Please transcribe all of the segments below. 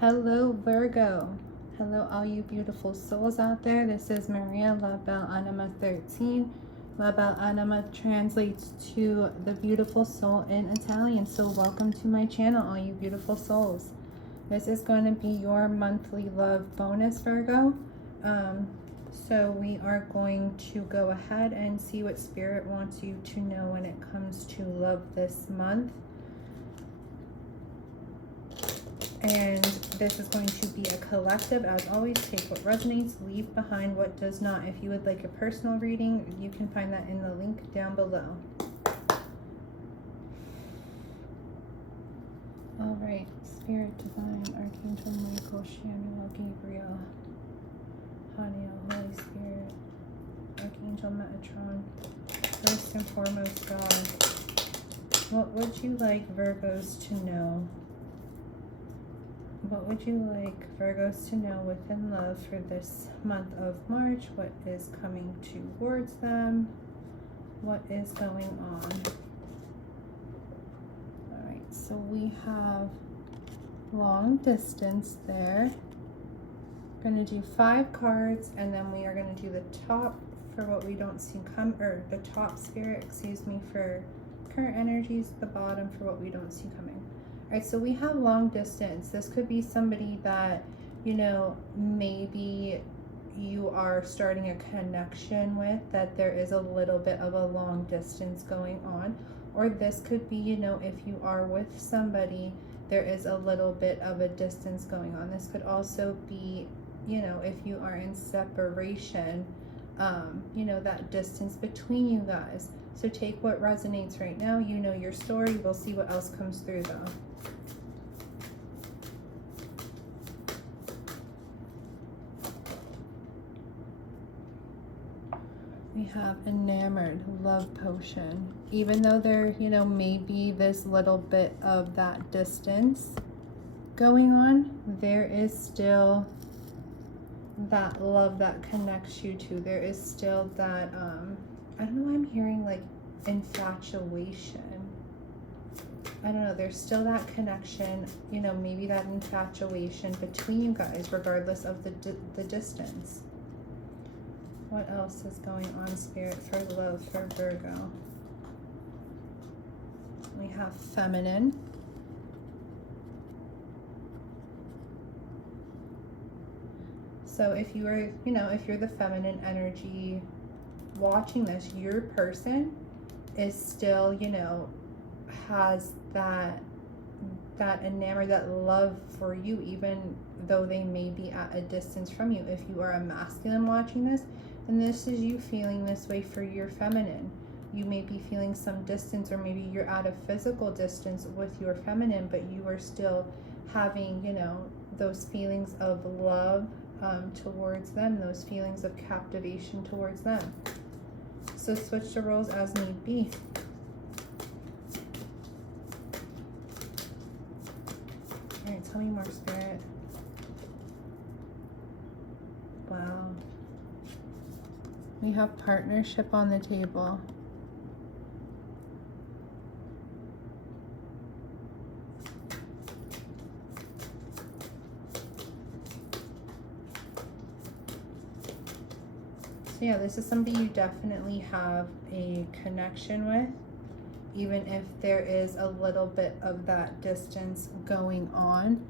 Hello, Virgo. Hello, all you beautiful souls out there. This is Maria, La Belle Anima 13. La Belle Anima translates to the beautiful soul in Italian. So welcome to my channel, all you beautiful souls. This is going to be your monthly love bonus, Virgo. So we are going to go ahead and see what Spirit wants you to know when it comes to love this month. And this is going to be a collective. As always, take what resonates, leave behind what does not. If you would like a personal reading, you can find that in the link down below. All right, Spirit Divine, Archangel Michael, Chamuel, Gabriel, Haniel, Holy Spirit, Archangel Metatron. First and foremost, God, what would you like Virgos to know? What would you like Virgos to know within love for this month of March? What is coming towards them? What is going on? All right, so we have long distance there. We're going to do 5 cards, and then we are going to do the top for what we don't see come, or the top Spirit, excuse me, for current energies, the bottom for what we don't see coming. All right, so we have long distance. This could be somebody that, you know, maybe you are starting a connection with, that there is a little bit of a long distance going on. Or this could be, you know, if you are with somebody, there is a little bit of a distance going on. This could also be, you know, if you are in separation, you know, that distance between you guys. So take what resonates right now. You know your story. We'll see what else comes through though. We have enamored, love potion. Even though there, you know, may be this little bit of that distance going on, there is still that love that connects you to. There is still that, I don't know why I'm hearing like infatuation. I don't know, there's still that connection, you know, maybe that infatuation between you guys, regardless of the distance. What else is going on, Spirit, for love for Virgo? We have feminine. So if you are, you know, if you're the feminine energy watching this, your person is still, you know, has that enamor, that love for you, even though they may be at a distance from you. If you are a masculine watching this, and this is you feeling this way for your feminine. You may be feeling some distance, or maybe you're at a physical distance with your feminine, but you are still having, you know, those feelings of love towards them, those feelings of captivation towards them. So switch the roles as need be. All right, tell me more, Spirit. Wow. We have partnership on the table. So yeah, this is somebody you definitely have a connection with, even if there is a little bit of that distance going on.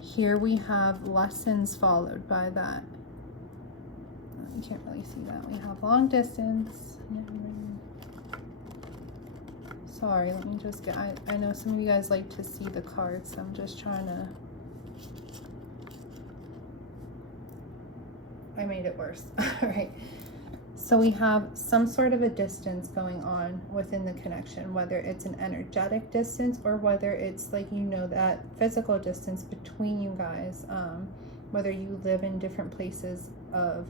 Here we have lessons followed by that. You can't really see that. We have long distance. Sorry, let me just get, I know some of you guys like to see the cards, so I'm just trying to, I made it worse. All right. So we have some sort of a distance going on within the connection, whether it's an energetic distance or whether it's like, you know, that physical distance between you guys, whether you live in different places of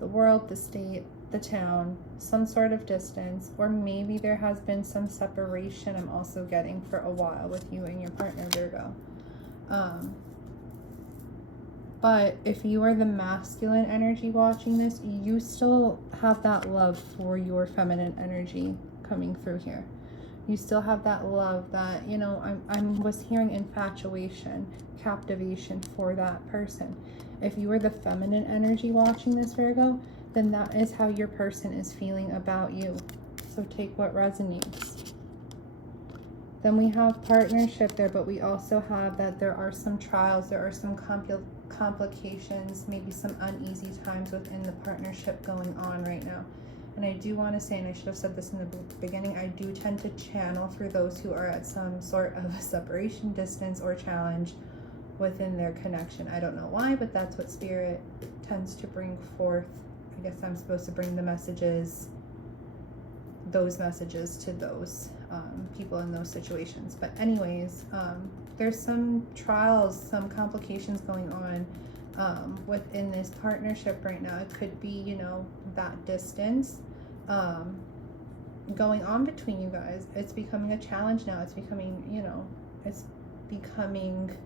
the world, the state, the town, some sort of distance, or maybe there has been some separation I'm also getting for a while with you and your partner, Virgo. But if you are the masculine energy watching this, you still have that love for your feminine energy coming through here. You still have that love, that, you know, I was hearing infatuation, captivation for that person. If you were the feminine energy watching this, Virgo, then that is how your person is feeling about you. So take what resonates. Then we have partnership there, but we also have that there are some trials, there are some complications, maybe some uneasy times within the partnership going on right now. And I do want to say, and I should have said this in the beginning, I do tend to channel for those who are at some sort of a separation, distance, or challenge within their connection. I don't know why, but that's what Spirit tends to bring forth. I guess I'm supposed to bring the messages, those messages to those people in those situations. But anyways, there's some trials, some complications going on within this partnership right now. It could be, you know, that distance going on between you guys. It's becoming a challenge now. It's becoming, you know, it's becoming,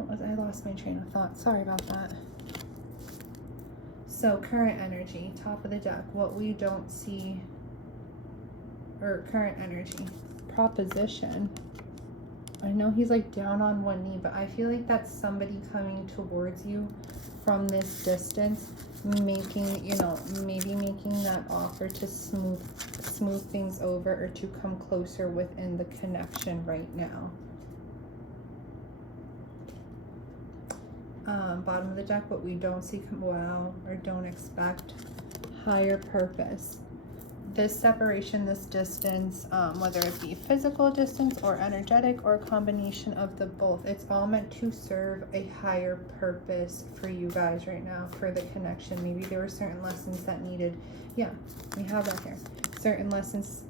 I lost my train of thought. Sorry about that. So current energy, top of the deck, what we don't see, or current energy, proposition. I know he's like down on one knee, but I feel like that's somebody coming towards you from this distance, making, you know, maybe making that offer to smooth things over, or to come closer within the connection right now. Bottom of the deck, what we don't see, wow, or don't expect, higher purpose. This separation, this distance, whether it be physical distance or energetic or a combination of the both, it's all meant to serve a higher purpose for you guys right now, for the connection. Maybe there were certain lessons that needed, yeah, we have that here, certain lessons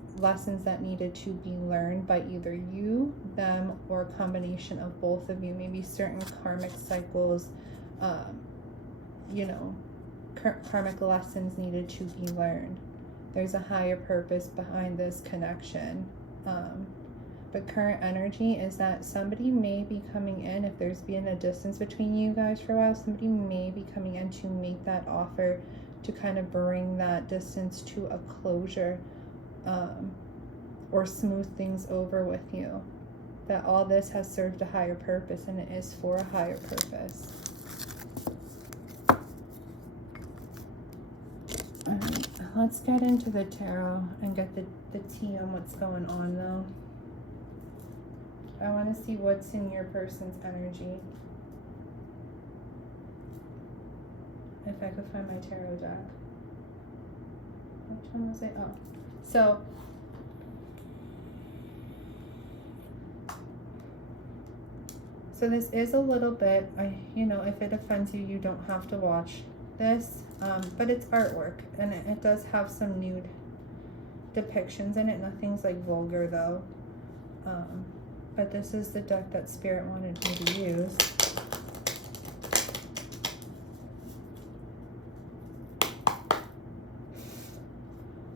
that needed to be learned by either you, them, or a combination of both of you. Maybe certain karmic cycles, you know, karmic lessons needed to be learned. There's a higher purpose behind this connection. But current energy is that somebody may be coming in, if there's been a distance between you guys for a while, somebody may be coming in to make that offer, to kind of bring that distance to a closure, or smooth things over with you. That all this has served a higher purpose, and it is for a higher purpose. Alright, let's get into the tarot and get the tea on what's going on, though. I want to see what's in your person's energy. If I could find my tarot deck. Which one was it? Oh. So this is a little bit, you know, if it offends you, you don't have to watch this, but it's artwork, and it does have some nude depictions in it. Nothing's like vulgar though, but this is the deck that Spirit wanted me to use.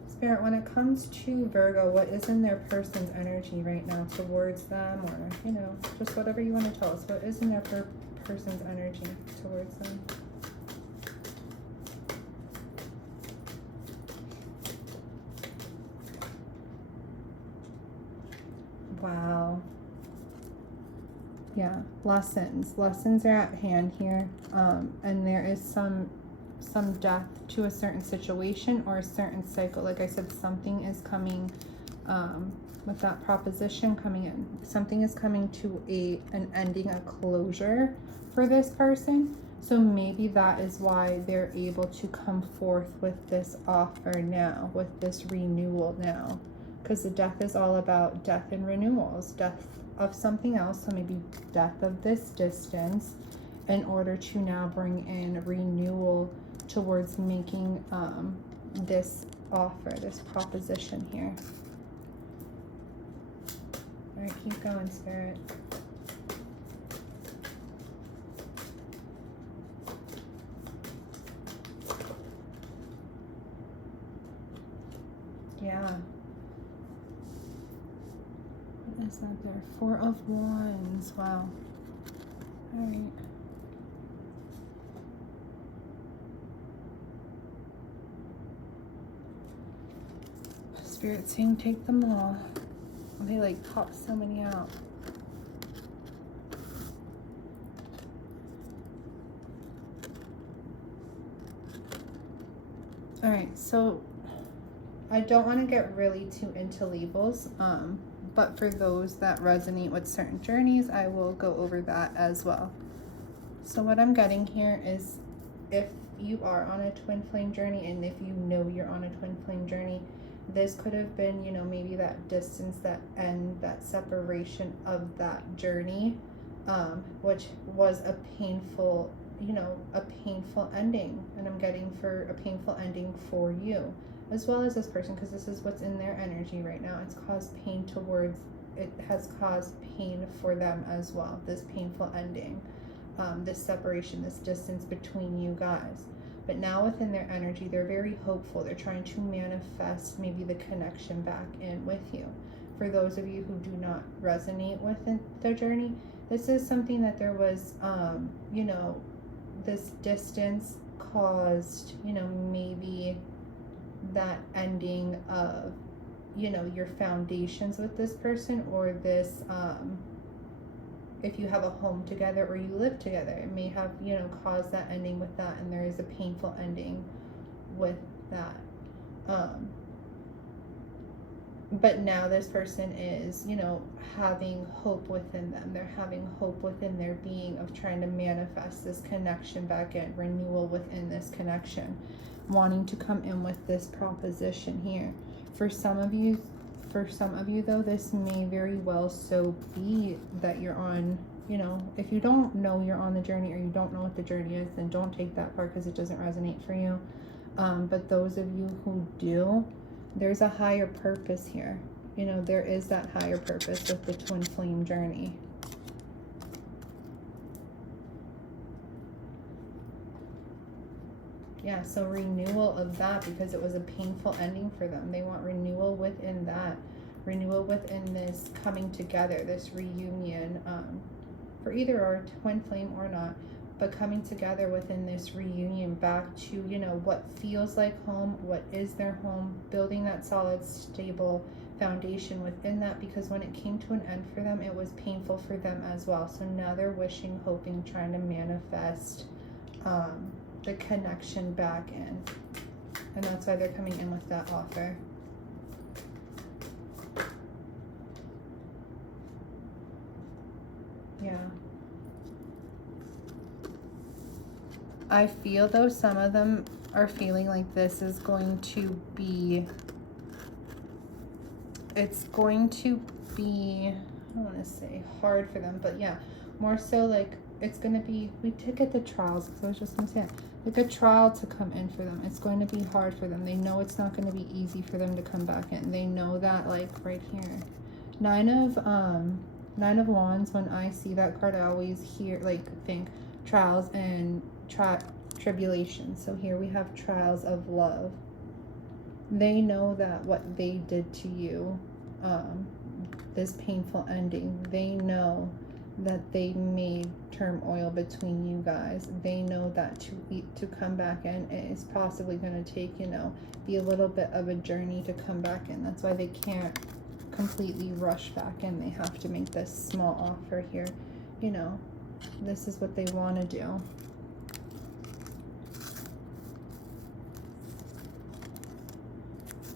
Spirit, when it comes to Virgo, what is in their person's energy right now towards them, or, you know, just whatever you want to tell us. What is in their person's energy towards them? Wow. Yeah, lessons are at hand here, and there is some death to a certain situation or a certain cycle. Like I said, something is coming, with that proposition coming in. Something is coming to an ending, a closure for this person. So maybe that is why they're able to come forth with this offer now, with this renewal now. Because the death is all about death and renewals, death of something else. So maybe death of this distance, in order to now bring in renewal towards making this offer, this proposition here. All right, keep going, Spirit. Yeah. What is that there? 4 of Wands. Wow. All right. Spirit saying take them all. They like pop so many out. All right, so I don't want to get really too into labels, but for those that resonate with certain journeys, I will go over that as well. So what I'm getting here is, if you are on a twin flame journey, and if you know you're on a twin flame journey, this could have been, you know, maybe that distance, that end, that separation of that journey, which was a painful, you know, a painful ending. And I'm getting for a painful ending for you, as well as this person, because this is what's in their energy right now. It's caused pain towards, it has caused pain for them as well, this painful ending, this separation, this distance between you guys. But now within their energy, they're very hopeful. They're trying to manifest maybe the connection back in with you. For those of you who do not resonate with their journey, this is something that there was, you know, this distance caused, you know, maybe that ending of, you know, your foundations with this person, or this, if you have a home together or you live together, it may have, you know, caused that ending with that, and there is a painful ending with that. But now this person is, you know, having hope within them. They're having hope within their being of trying to manifest this connection back in, renewal within this connection, wanting to come in with this proposition here. For some of you though, this may very well so be that you're on, you know, if you don't know you're on the journey, or you don't know what the journey is, then don't take that part because it doesn't resonate for you. But those of you who do, there's a higher purpose here. You know, there is that higher purpose with the twin flame journey. Yeah, so renewal of that, because it was a painful ending for them. They want renewal within that. Renewal within this coming together, this reunion, for either our twin flame or not, but coming together within this reunion back to, you know, what feels like home, what is their home, building that solid, stable foundation within that, because when it came to an end for them, it was painful for them as well. So now they're wishing, hoping, trying to manifest the connection back in, and that's why they're coming in with that offer. Yeah, I feel though some of them are feeling like this is going to be, it's going to be, I don't want to say hard for them, but yeah, more so like it's going to be, we did get the trials, because I was just going to say it, like a trial to come in for them. It's going to be hard for them. They know it's not going to be easy for them to come back in. They know that, like right here, Nine of Wands. When I see that card, I always think trials and tribulations. So here we have trials of love. They know that what they did to you, this painful ending, they know that they made turmoil between you guys. They know that to come back in, it is possibly going to take, you know, be a little bit of a journey to come back in. That's why they can't completely rush back in. They have to make this small offer here. You know, this is what they want to do.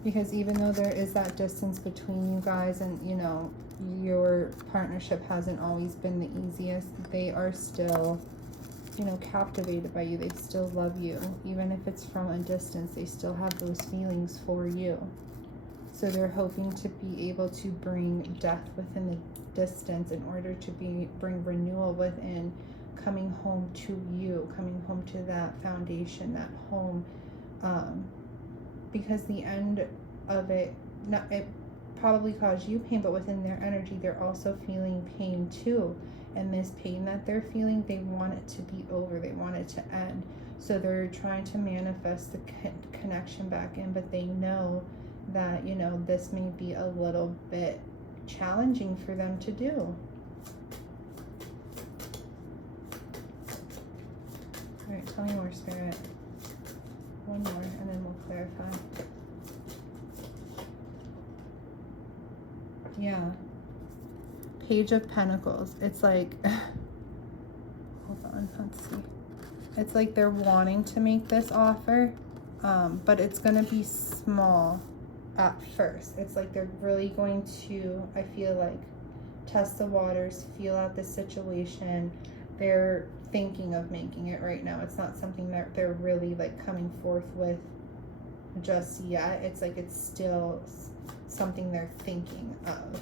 Because even though there is that distance between you guys, and, you know, your partnership hasn't always been the easiest, they are still, you know, captivated by you. They still love you. Even if it's from a distance, they still have those feelings for you. So they're hoping to be able to bring death within the distance in order to bring renewal within, coming home to you, coming home to that foundation, that home. Because the end of it, it probably caused you pain, but within their energy, they're also feeling pain too. And this pain that they're feeling, they want it to be over. They want it to end. So they're trying to manifest the connection back in, but they know that, you know, this may be a little bit challenging for them to do. All right, tell me more, Spirit. One more, and then we'll clarify. Yeah. Page of Pentacles. It's like, hold on, let's see. It's like they're wanting to make this offer, but it's going to be small at first. It's like they're really going to, I feel like, test the waters, feel out the situation. They're thinking of making it right now. It's not something that they're really like coming forth with just yet. It's like it's still something they're thinking of.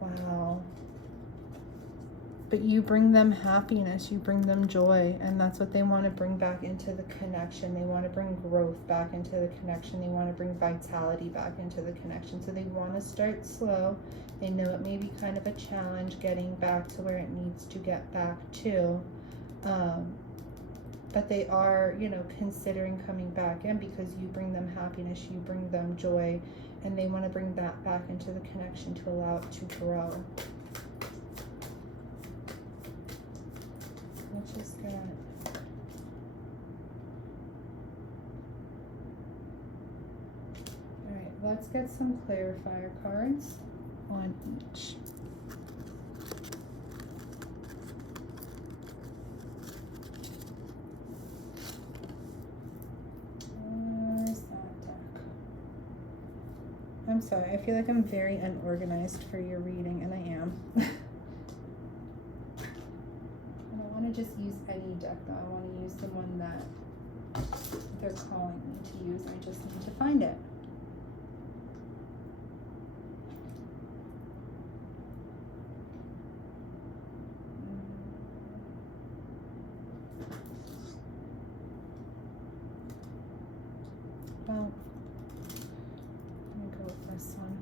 Wow. But you bring them happiness, you bring them joy, and that's what they want to bring back into the connection. They want to bring growth back into the connection. They want to bring vitality back into the connection. So they want to start slow. They know it may be kind of a challenge getting back to where it needs to get back to. But they are, you know, considering coming back in because you bring them happiness, you bring them joy, and they want to bring that back into the connection to allow it to grow. Which is good. Alright, let's get some clarifier cards on each. Where's that deck? I'm sorry, I feel like I'm very unorganized for your reading, and I am. Just use any deck though. I want to use the one that they're calling me to use. I just need to find it. Well, let me go with this one.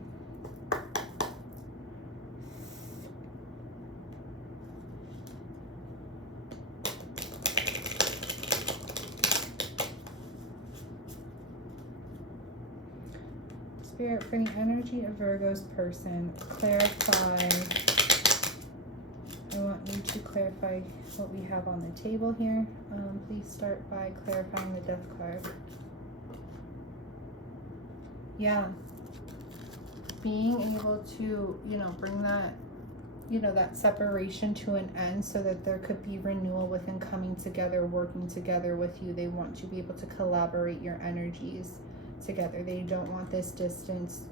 Spirit, for the energy of Virgo's person, clarify. I want you to clarify what we have on the table here. Please start by clarifying the Death card. Yeah. Being able to, you know, bring that, you know, that separation to an end so that there could be renewal within coming together, working together with you. They want to be able to collaborate your energies together. They don't want this distance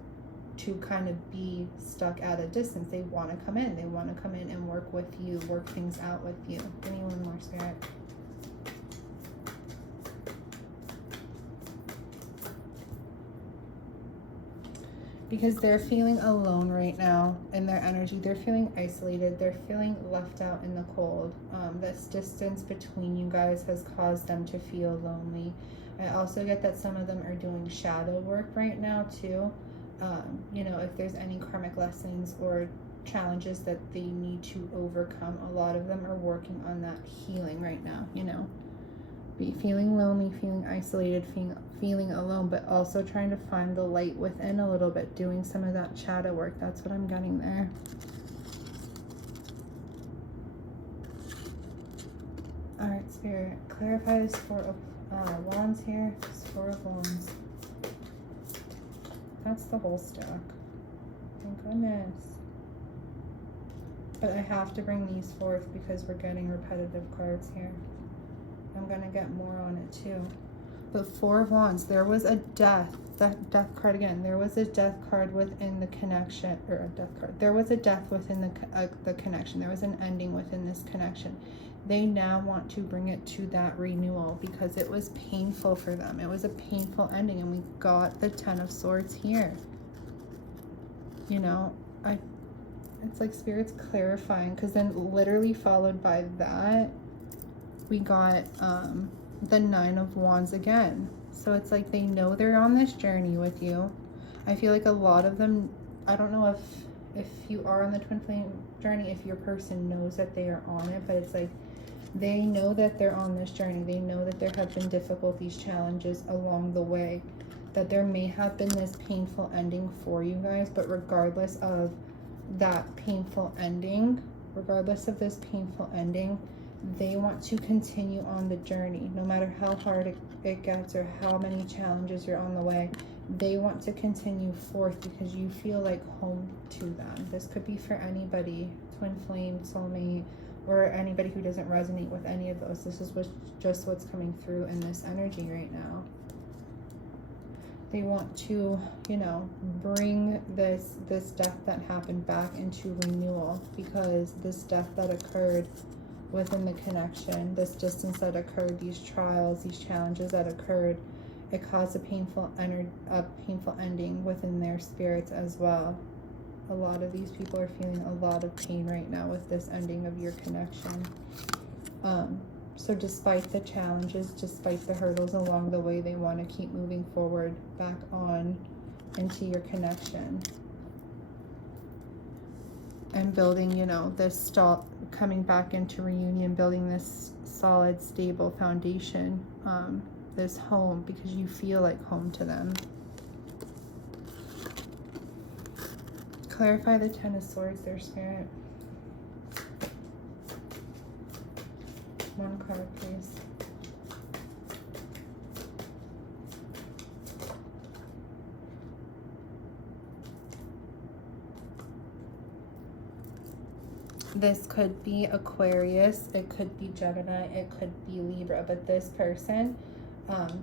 to kind of be stuck at a distance. They want to come in. They want to come in and work with you, work things out with you. Give me one more, Spirit. Because they're feeling alone right now in their energy. They're feeling isolated. They're feeling left out in the cold. This distance between you guys has caused them to feel lonely. I also get that some of them are doing shadow work right now too. You know, if there's any karmic lessons or challenges that they need to overcome, a lot of them are working on that healing right now, you know. Be feeling lonely, feeling isolated, feeling alone, but also trying to find the light within a little bit, doing some of that shadow work. That's what I'm getting there. All right, Spirit, clarify this Four of Wands here. This Four of Wands. That's the whole stack. Thank goodness. But I have to bring these forth because we're getting repetitive cards here. I'm going to get more on it too. The Four of Wands, there was a death. That death card again. There was a death card within the connection, or a death card. There was a death within the connection. There was an ending within this connection. They now want to bring it to that renewal because it was painful for them. It was a painful ending, and we got the Ten of Swords here. You know, it's like Spirit's clarifying, because then literally followed by that, we got the Nine of Wands again. So it's like they know they're on this journey with you. I feel like a lot of them, I don't know if you are on the twin flame journey, if your person knows that they are on it, but it's like they know that they're on this journey. They know that there have been difficulties, challenges along the way, that there may have been this painful ending for you guys, but regardless of that painful ending, regardless of this painful ending, They want to continue on the journey, no matter how hard it gets or how many challenges are on the way. They want to continue forth because you feel like home to them. This could be for anybody, twin flame, soulmate, or anybody who doesn't resonate with any of those. This is just what's coming through in this energy right now. They want to, you know, bring this death that happened back into renewal, because this death that occurred within the connection, this distance that occurred, these trials, these challenges that occurred, it caused a painful ending within their spirits as well. A lot of these people are feeling a lot of pain right now with this ending of your connection. So despite the challenges, despite the hurdles along the way, they want to keep moving forward back on into your connection. And building, you know, this coming back into reunion, building this solid, stable foundation, this home, because you feel like home to them. Clarify the Ten of Swords, their spirit. One card, please. This could be Aquarius, it could be Gemini, it could be Libra, but this person,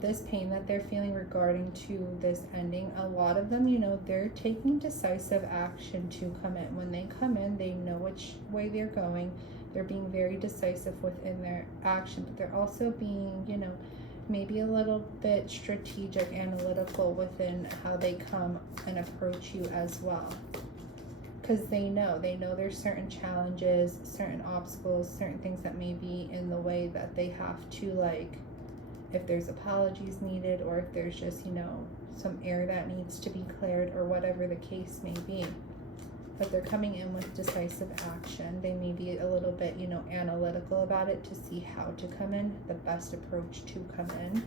this pain that they're feeling regarding to this ending, a lot of them, you know, they're taking decisive action to come in. When they come in, they know which way they're going. They're being very decisive within their action, but they're also being, you know, maybe a little bit strategic, analytical within how they come and approach you as well. Because they know there's certain challenges, certain obstacles, certain things that may be in the way that they have to, like, if there's apologies needed, or if there's just, you know, some air that needs to be cleared, or whatever the case may be. But they're coming in with decisive action. They may be a little bit, you know, analytical about it to see how to come in, the best approach to come in.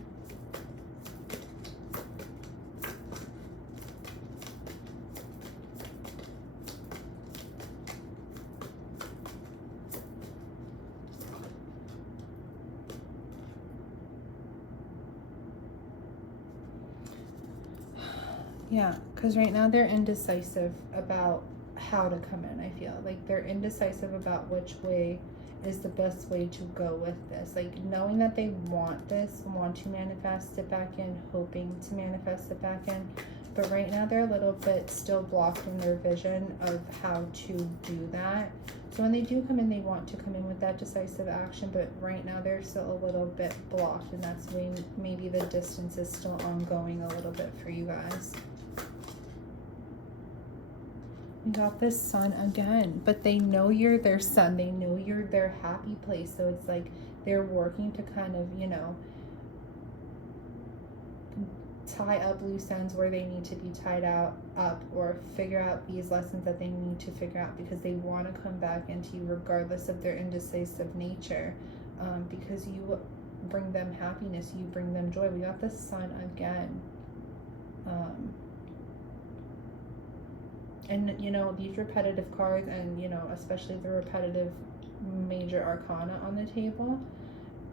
Yeah, because right now they're indecisive about how to come in. I feel like they're indecisive about which way is the best way to go with this. Like, knowing that they want this, want to manifest it back in, hoping to manifest it back in. But right now they're a little bit still blocked in their vision of how to do that. So when they do come in, they want to come in with that decisive action, but right now they're still a little bit blocked, and that's when maybe the distance is still ongoing a little bit for you guys. You got this Sun again, but they know you're their sun. They know you're their happy place. So it's like they're working to kind of, you know, tie up loose ends where they need to be tied up, or figure out these lessons that they need to figure out, because they want to come back into you regardless of their indecisive nature, because you bring them happiness, you bring them joy. We got the Sun again. And, you know, these repetitive cards, and, you know, especially the repetitive major arcana on the table,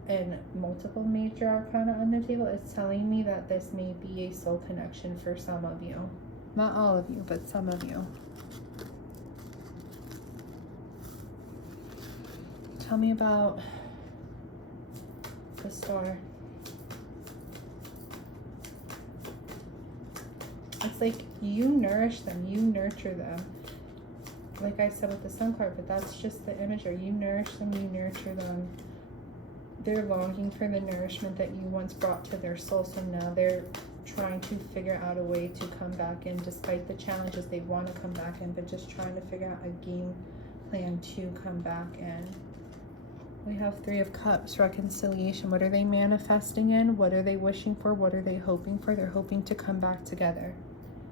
and multiple major arcana on the table, is telling me that this may be a soul connection for some of you. Not all of you, but some of you. Tell me about the Star. It's like you nourish them, you nurture them. Like I said with the Sun card, but that's just the imagery. You nourish them, you nurture them. They're longing for the nourishment that you once brought to their soul, so now they're trying to figure out a way to come back in. Despite the challenges, they want to come back in, but just trying to figure out a game plan to come back in. We have Three of Cups, reconciliation. What are they manifesting in? What are they wishing for? What are they hoping for? They're hoping to come back together.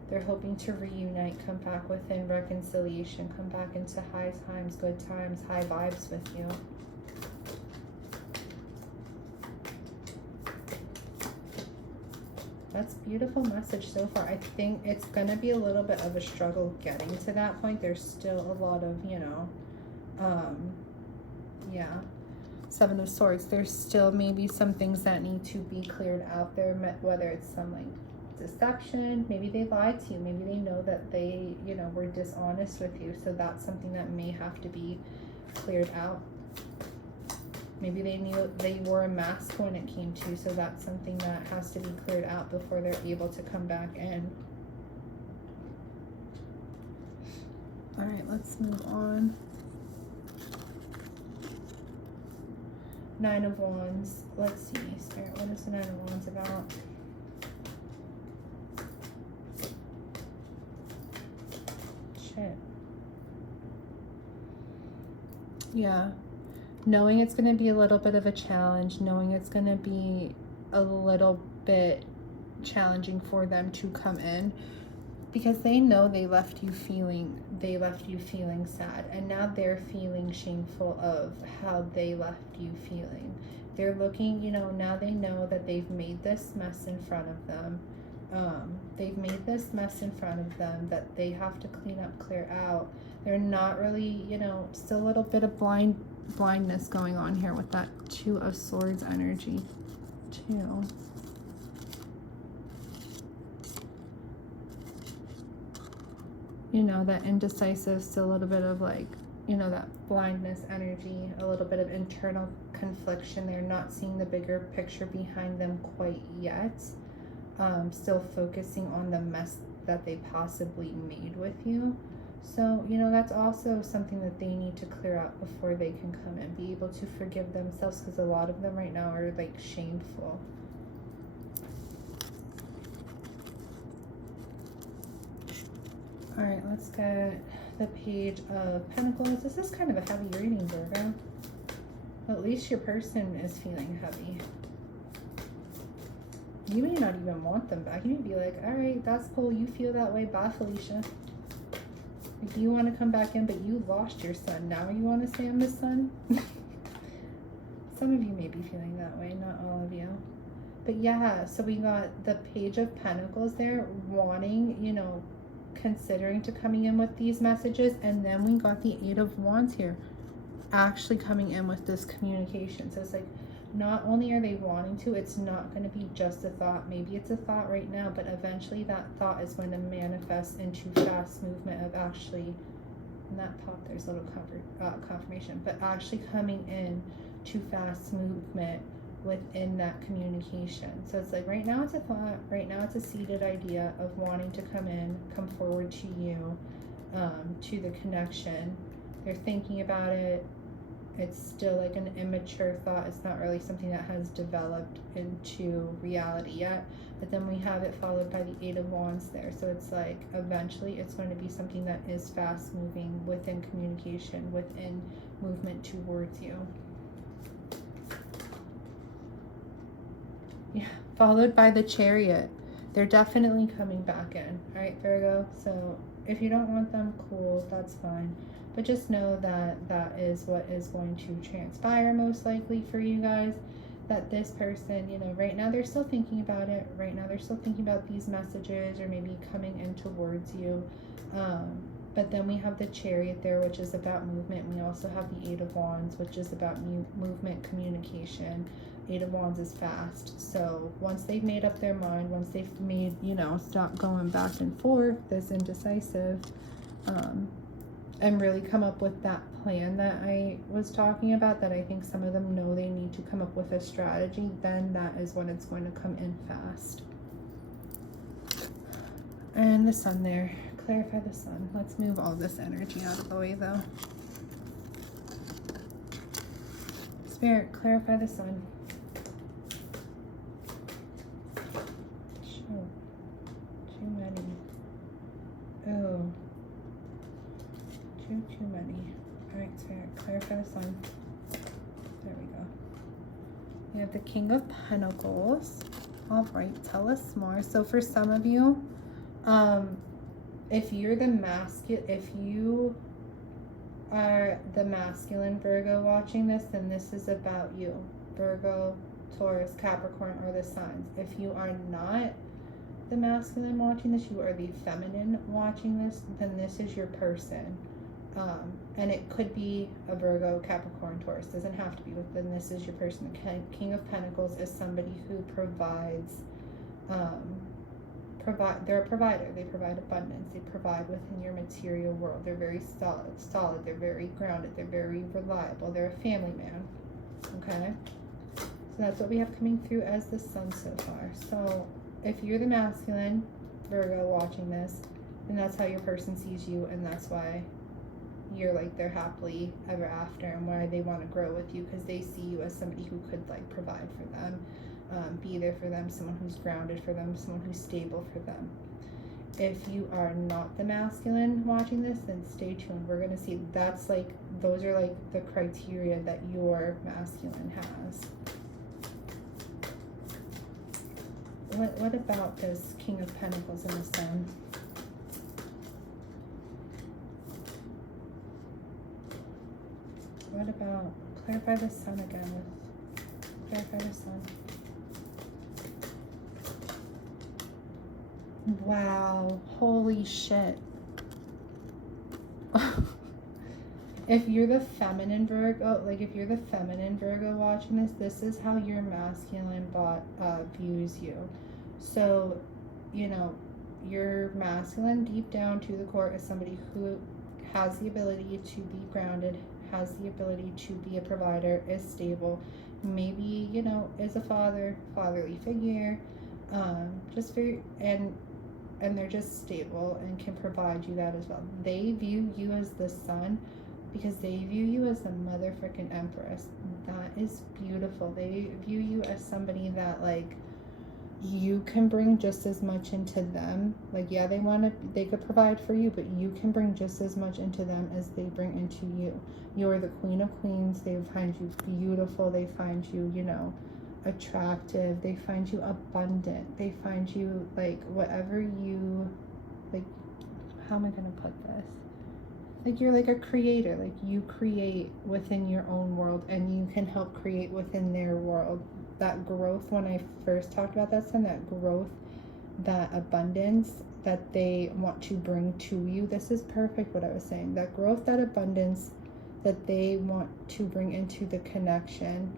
They're hoping to reunite, come back within reconciliation, come back into high times, good times, high vibes with you. That's beautiful message so far. I think it's going to be a little bit of a struggle getting to that point. There's still a lot of, you know, yeah. Seven of Swords, there's still maybe some things that need to be cleared out there, whether it's some like deception, maybe they lied to you, maybe they know that they, you know, were dishonest with you, so that's something that may have to be cleared out. Maybe they knew they wore a mask when it came to, so that's something that has to be cleared out before they're able to come back in. All right, let's move on. Nine of Wands. Let's see, Spirit, what is the Nine of Wands about? Shit. Yeah. Knowing it's going to be a little bit of a challenge, knowing it's going to be a little bit challenging for them to come in, because they know they left you feeling sad, and now they're feeling shameful of how they left you feeling. They're looking, you know, now they know that they've made this mess in front of them. They've made this mess in front of them that they have to clean up, clear out. They're not really, you know, still a little bit of blindness going on here with that Two of Swords energy too. You know, that indecisive, still a little bit of like, you know, that blindness energy, a little bit of internal confliction. They're not seeing the bigger picture behind them quite yet. Still focusing on the mess that they possibly made with you. So, you know, that's also something that they need to clear out before they can come and be able to forgive themselves, because a lot of them right now are like shameful. All right, let's get the Page of Pentacles. This is kind of a heavy reading, Virgo. At least your person is feeling heavy. You may not even want them back. You may be like, all right, that's cool. You feel that way. Bye, Felicia. If you want to come back in, but you lost your son. Now you want to say I'm the son? Some of you may be feeling that way, not all of you. But yeah, so we got the Page of Pentacles there, wanting, you know, considering to coming in with these messages, and then we got the Eight of Wands here, actually coming in with this communication. So it's like, not only are they wanting to, it's not going to be just a thought. Maybe it's a thought right now, but eventually that thought is going to manifest into fast movement of actually, in that pop there's a little confirmation, but actually coming in to fast movement within that communication. So it's like, right now it's a thought, right now it's a seeded idea of wanting to come in, come forward to you, to the connection. They're thinking about it. It's still like an immature thought. It's not really something that has developed into reality yet. But then we have it followed by the Eight of Wands there. So it's like, eventually it's going to be something that is fast moving within communication, within movement towards you. Yeah, followed by the Chariot. They're definitely coming back in. All right, Virgo. So if you don't want them, cool, that's fine. But just know that that is what is going to transpire most likely for you guys. That this person, you know, right now they're still thinking about it. Right now they're still thinking about these messages, or maybe coming in towards you. But then we have the Chariot there, which is about movement. We also have the Eight of Wands, which is about movement, communication. Eight of Wands is fast. So once they've made up their mind, once they've made, you know, stop going back and forth, this indecisive, and really come up with that plan that I was talking about, that I think some of them know they need to come up with a strategy, then that is when it's going to come in fast. And the Sun there. Clarify the Sun. Let's move all this energy out of the way though. Spirit, clarify the Sun. Shoot. Too many. Oh. Too many. Alright, Spirit, clarify the Sun. There we go. We have the King of Pentacles. Alright, tell us more. So for some of you, if you're the if you are the masculine Virgo watching this, then this is about you. Virgo, Taurus, Capricorn, or the signs. If you are not the masculine watching this, you are the feminine watching this, then this is your person. And it could be a Virgo, Capricorn, Taurus. Doesn't have to be, but then this is your person. The King of Pentacles is somebody who provides, they're a provider. They provide abundance. They provide within your material world. They're very solid. They're very grounded. They're very reliable. They're a family man. Okay? So that's what we have coming through as the sun so far. So if you're the masculine Virgo watching this, then that's how your person sees you, and that's why you're like they're happily ever after, and why they want to grow with you, because they see you as somebody who could like provide for them, be there for them, someone who's grounded for them, someone who's stable for them. If you are not the masculine watching this, then stay tuned. We're going to see that's like, those are like the criteria that your masculine has. What about this King of Pentacles and the Sun? What about, clarify the Sun again, clarify the Sun. Wow, holy shit. If you're the feminine Virgo, like if you're the feminine Virgo watching this, this is how your masculine views you. So, you know, your masculine deep down to the core is somebody who has the ability to be grounded, has the ability to be a provider, is stable, maybe, you know, is a fatherly figure, just very, and they're just stable and can provide you that as well. They view you as the sun because they view you as the motherfucking empress. That is beautiful. They view you as somebody that like you can bring just as much into them. Like, yeah, they could provide for you, but you can bring just as much into them as they bring into you. You're the queen of queens. They find you beautiful. They find you, you know, attractive. They find you abundant. They find you like whatever you like. How am I gonna put this? Like, you're like a creator. Like, you create within your own world, and you can help create within their world. That growth, when I first talked about that sun, that growth, that abundance that they want to bring to you. This is perfect what I was saying. That growth, that abundance that they want to bring into the connection,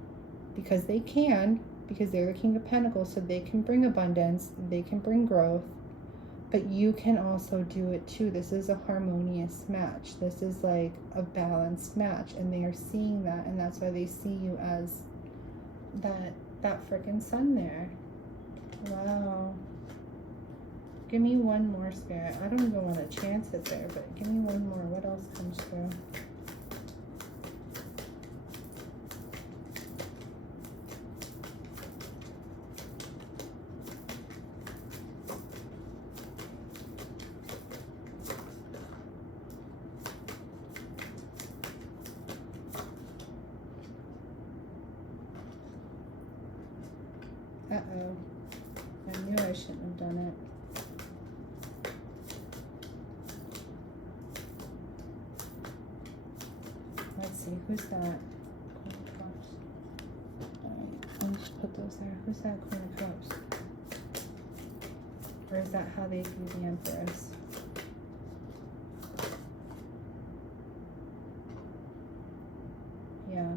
because they can, because they're the King of Pentacles, so they can bring abundance, they can bring growth, but you can also do it too. This is a harmonious match. This is like a balanced match, and they are seeing that, and that's why they see you as that freaking sun there. Wow. Give me one more, Spirit. I don't even want to chance it there, but give me one more. What else comes through? Uh-oh. I knew I shouldn't have done it. Let's see, who's that? Queen of Cups. Alright, I'll just put those there. Who's that Queen of Cups? Or is that how they view the Empress? Yeah.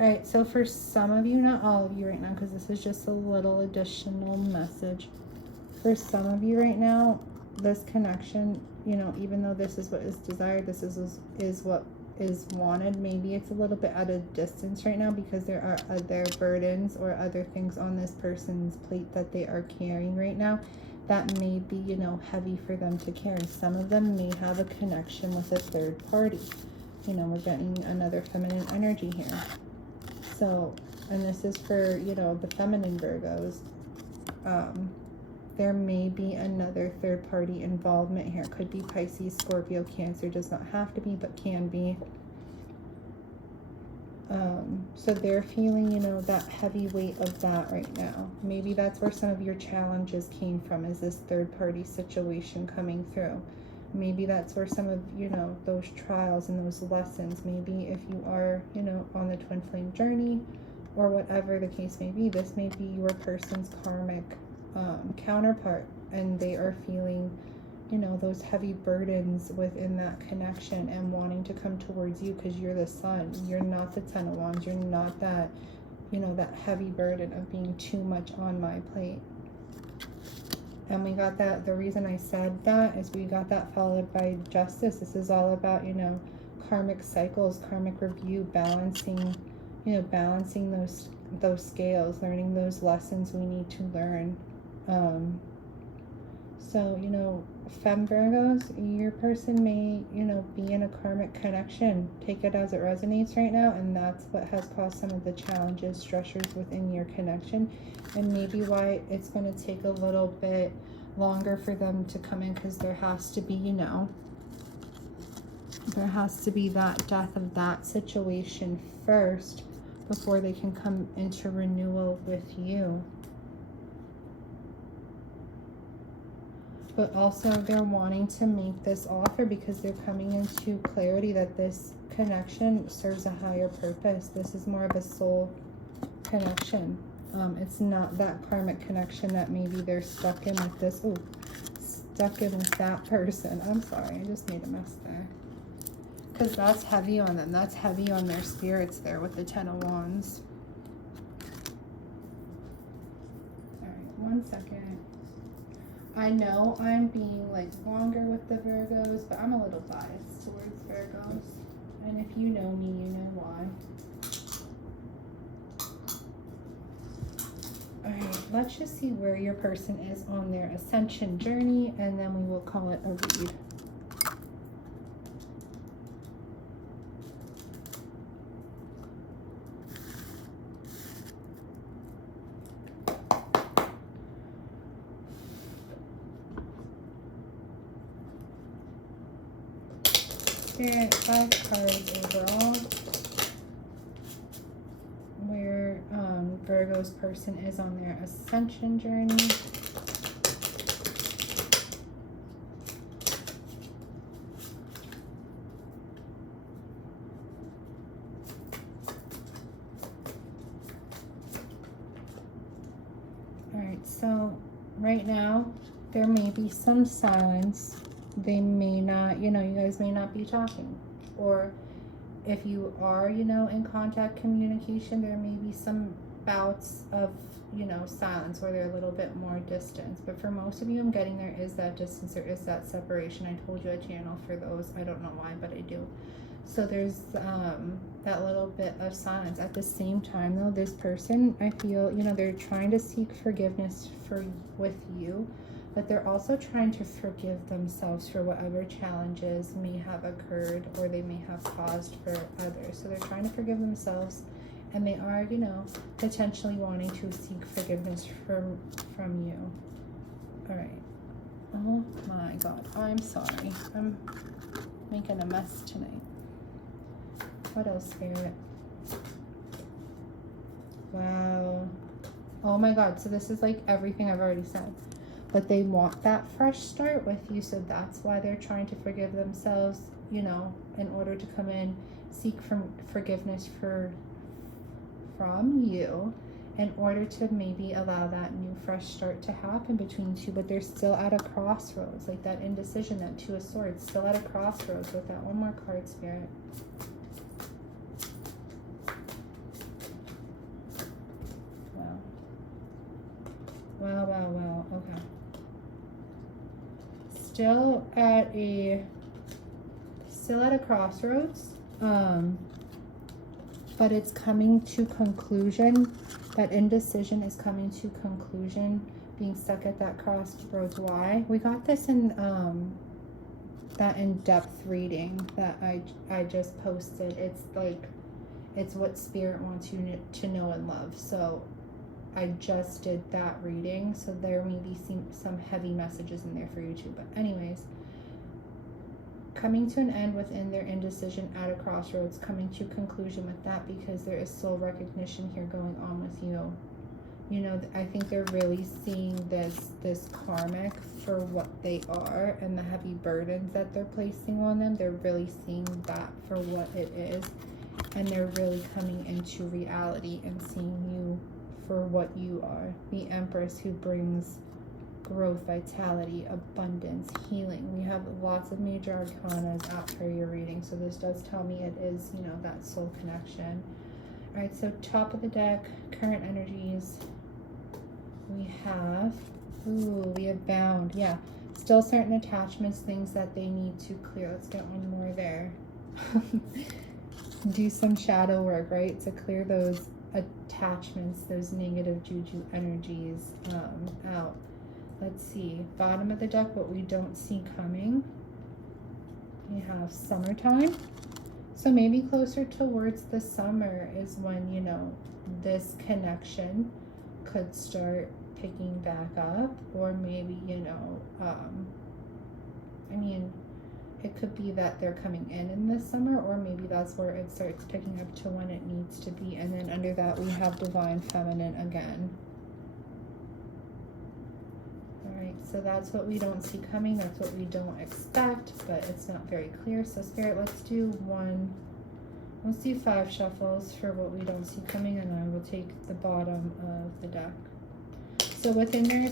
Alright, so for some of you, not all of you right now, because this is just a little additional message. For some of you right now, this connection, you know, even though this is what is desired, this is what is wanted, maybe it's a little bit at a distance right now because there are other burdens or other things on this person's plate that they are carrying right now that may be, you know, heavy for them to carry. Some of them may have a connection with a third party. You know, we're getting another feminine energy here. So, and this is for, you know, the feminine Virgos. There may be another third party involvement here. Could be Pisces, Scorpio, Cancer. Does not have to be, but can be. So they're feeling, you know, that heavy weight of that right now. Maybe that's where some of your challenges came from, is this third party situation coming through. Maybe that's where some of, you know, those trials and those lessons, maybe if you are, you know, on the twin flame journey or whatever the case may be, this may be your person's karmic counterpart, and they are feeling, you know, those heavy burdens within that connection and wanting to come towards you because you're the sun. You're not the Ten of Wands. You're not that, you know, that heavy burden of being too much on my plate. And we got that, the reason I said that is we got that followed by Justice. This is all about, you know, karmic cycles, karmic review, balancing, you know, balancing those scales, learning those lessons we need to learn. So, you know, Femme Virgos, your person may, you know, be in a karmic connection. Take it as it resonates right now, and that's what has caused some of the challenges, stressors within your connection, and maybe why it's going to take a little bit longer for them to come in, because there has to be, you know, there has to be that death of that situation first before they can come into renewal with you. But also they're wanting to make this offer because they're coming into clarity that this connection serves a higher purpose. This is more of a soul connection. It's not that karmic connection that maybe they're stuck in with this. Ooh, stuck in with that person. I'm sorry, I just made a mess there. Because that's heavy on them. That's heavy on their spirits there with the Ten of Wands. Alright, 1 second. I know I'm being like longer with the Virgos, but I'm a little biased towards Virgos. And if you know me, you know why. Alright, let's just see where your person is on their ascension journey, and then we will call it a read. Spirit, 5 cards overall, where Virgo's person is on their ascension journey. Alright, so right now there may be some silence. They may not, you know, you guys may not be talking. Or if you are, you know, in contact communication, there may be some bouts of, you know, silence where they're a little bit more distance. But for most of you, I'm getting there is that distance, there is that separation. I told you I channel for those. I don't know why, but I do. So there's that little bit of silence. At the same time, though, this person, I feel, you know, they're trying to seek forgiveness with you. But they're also trying to forgive themselves for whatever challenges may have occurred or they may have caused for others. So they're trying to forgive themselves, and they are, you know, potentially wanting to seek forgiveness from you. All right. Oh my God. I'm sorry. I'm making a mess tonight. What else, Spirit? Wow. Oh my God. So this is like everything I've already said. But they want that fresh start with you, so that's why they're trying to forgive themselves, you know, in order to come in, seek forgiveness from you, in order to maybe allow that new fresh start to happen between you. But they're still at a crossroads, like that indecision, that Two of Swords, still at a crossroads with that. One more card, Spirit. Wow. Wow, wow, wow. Okay. Still at a crossroads, but it's coming to conclusion. That indecision is coming to conclusion, being stuck at that crossroads. Why? We got this in that in-depth reading that I just posted. It's like, it's what Spirit wants you to know and love. So I just did that reading, so there may be some heavy messages in there for you too. But anyways, coming to an end within their indecision at a crossroads, coming to conclusion with that, because there is soul recognition here going on with you. You know, I think they're really seeing this karmic for what they are and the heavy burdens that they're placing on them. They're really seeing that for what it is, and they're really coming into reality and seeing you for what you are, the Empress who brings growth, vitality, abundance, healing. We have lots of major arcanas after your reading, so this does tell me it is, you know, that soul connection. All right, so top of the deck, current energies. We have, we have bound. Yeah, still certain attachments, things that they need to clear. Let's get one more there. Do some shadow work, right, to clear those attachments, those negative juju energies out. Let's see, bottom of the deck, what we don't see coming. We have summertime. So maybe closer towards the summer is when, you know, this connection could start picking back up, or maybe, you know, I mean, it could be that they're coming in the summer, or maybe that's where it starts picking up to when it needs to be. And then under that we have divine feminine again. All right, so that's what we don't see coming, that's what we don't expect, but it's not very clear. So Spirit, let's do 5 shuffles for what we don't see coming, and I will take the bottom of the deck. So within their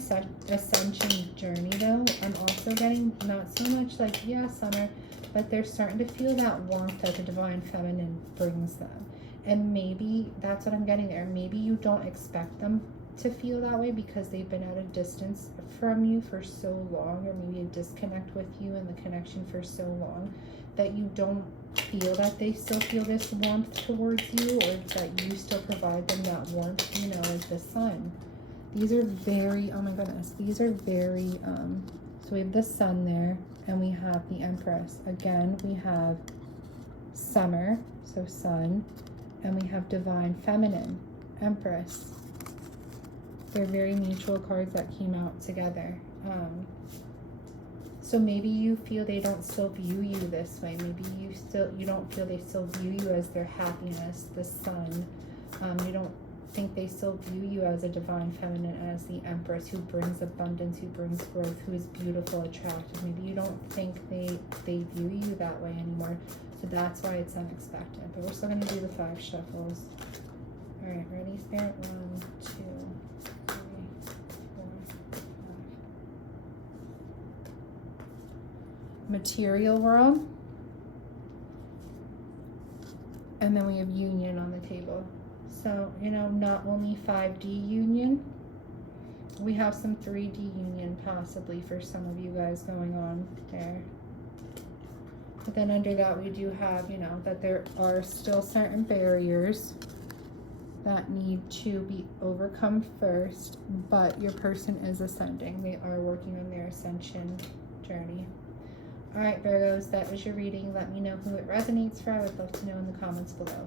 ascension journey, though, I'm also getting not so much like, yeah, summer, but they're starting to feel that warmth that the divine feminine brings them. And maybe that's what I'm getting there. Maybe you don't expect them to feel that way because they've been at a distance from you for so long, or maybe a disconnect with you and the connection for so long that you don't feel that they still feel this warmth towards you, or that you still provide them that warmth, you know, as the sun. These are very, oh my goodness, these are very, so we have the sun there, and we have the Empress. Again, we have summer, so sun, and we have divine feminine, Empress. They're very mutual cards that came out together. So maybe you feel they don't still view you this way. Maybe you don't feel they still view you as their happiness, the sun. You don't think they still view you as a divine feminine, as the Empress who brings abundance, who brings growth, who is beautiful, attractive. Maybe you don't think they view you that way anymore. So that's why it's unexpected. But we're still going to do the 5 shuffles. All right, ready, Spirit? 1, 2, 3, 4, 5. Material world. And then we have union on the table. So, you know, not only 5D union, we have some 3D union possibly for some of you guys going on there. But then under that we do have, you know, that there are still certain barriers that need to be overcome first, but your person is ascending. They are working on their ascension journey. All right, Virgos, that was your reading. Let me know who it resonates for. I would love to know in the comments below.